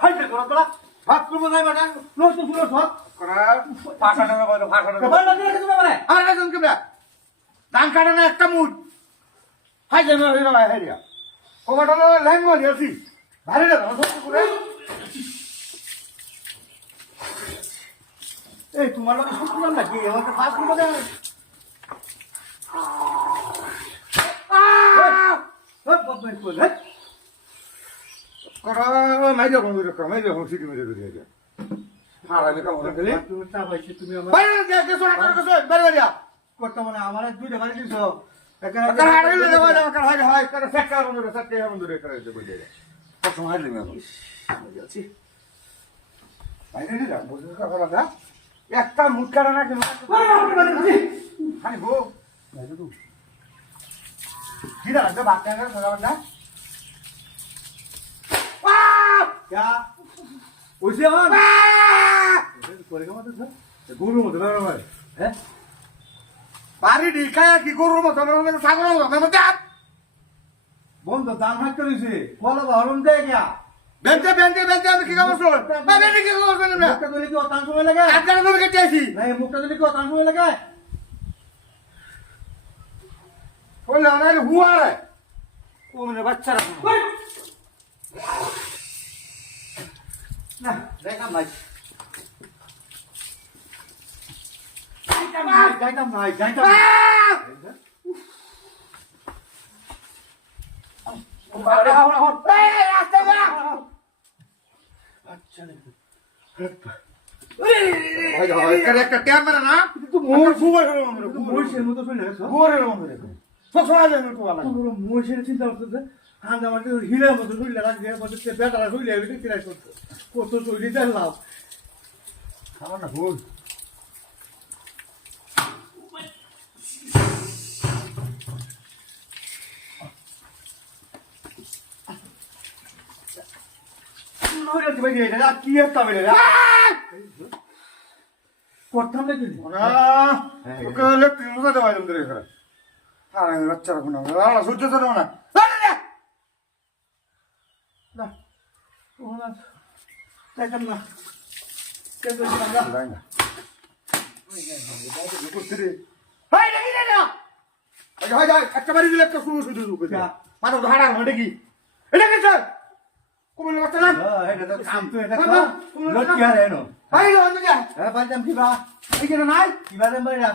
হাইতে তোরা তোরা ভাত করবো নাই মানে নতুন পুরো সব ভাষা নেবে বলো ভাষা নেবে ভাই লাগি রেখে তুমি মানে আর একজন কে ধান কাটে না একটা মুঠ হাই যাবে হইলো ভাই হেরিয়া কোমাটা ল্যাঙ্গুয়েজ আছি ভারী না সব করে এই তোমার লোক শুনলাম নাকি আমাকে ভাত করবো না করা মাইলে বন্ধ রেখো মাইলে বন্ধ সিটি মেরে দিয়ে দিয়া হারালে কাম করে গেলে তুমি তা ভাই তুমি আমার বাইরে যা কে সোনা করে কসো বাইরে যা করতে মানে আমার দুইটা বাড়ি দিছো কার হারালে দেওয়া যাবে কার হাই হাই কার সেক্টর বন্ধ রে করে দেব দিয়ে কত হারলে না যাচ্ছি বাইরে যা বুঝছ কথা না একটা মুখ কাটা না কেন হাই গো বাইরে তো কিরা যা বাচ্চা না সরা না क्या ওইছে আমার করে কেমন আছে গরুর মতো না ভাই হ্যাঁ বাড়ি ঢিকায় কি গরুর মতো আমার ছাগল মতো বন্ধ দাম হাত করেছে বলো হরম দেয় গিয়া বেঞ্চে আমি কি খবর শুন বেঞ্চে কি খবর শুন না মুখটা দিলে কি অতান সময় লাগে একজন ধরে কেটে আছি নাই মুখটা দিলে কি অতান সময় লাগে বললে আমার হুয়ারে ও মানে বাচ্চারা না দেখা ভাই যাইতাম ভাই যাইতাম একটা ট্যাপ মেরে না তো মোর ফুয়ার মোরসের মতো চলে গেছে ফুয়ারের মতো রেখো সবসময় যাবে একটু ভালো মোরসের চিন্তা করতেছে হাঙ্গা মাঠে হিলের মতো শুইলে রাখবে মধ্যে বেটারা শুইলে এটা কিরাই করতো কত চলি দেখলাম আমার না ভুল কি একটা বেড়ে করতাম নাকি বাচ্চারা সহ্য করো না যাইতাম না একটা বাড়ি দিলে একটা শুরু শুধু মাথা হারার হয় নাকি এটা কি স্যার কুমিল্লা বাচ্চা না লটকি হারে এনো ভাই পাইতাম কিবা এইখানে নাই কিবা দেন ভাইরা